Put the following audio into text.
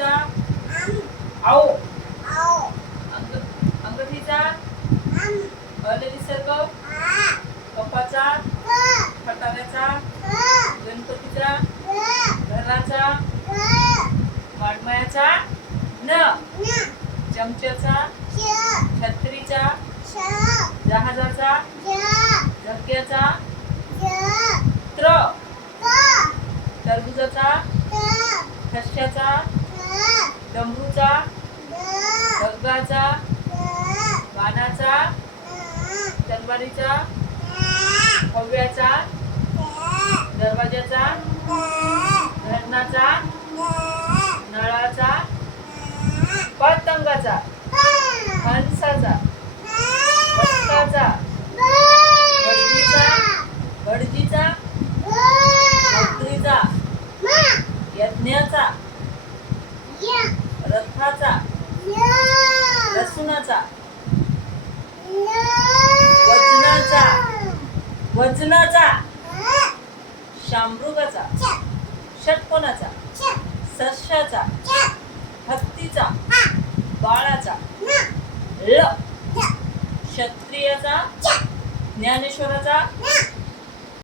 अंगठीचा औ अंगठीचा अल विसर्ग कपाचा खटाऱ्याचा गणपतीचा घराचा वाडमयाचा न चमच्याचा छत्रीचा जहाजाचा झटक्याचा त्र टरबुजाचा ठश्याचा डमरूचा ढगाचा वानाचा तलवारीचा हव्याचा दरवाजाचा धरणाचा नळाचा पतंगाचा हंसाचा बदकाचा भटजीचा नोकरीचा यज्ञाचा रथाचा लसूणाचा वजनाचा शामृगाचा षटकोनाचा सस्याचा हत्तीचा बाळाचा ल क्षत्रियाचा ज्ञानेश्वराचा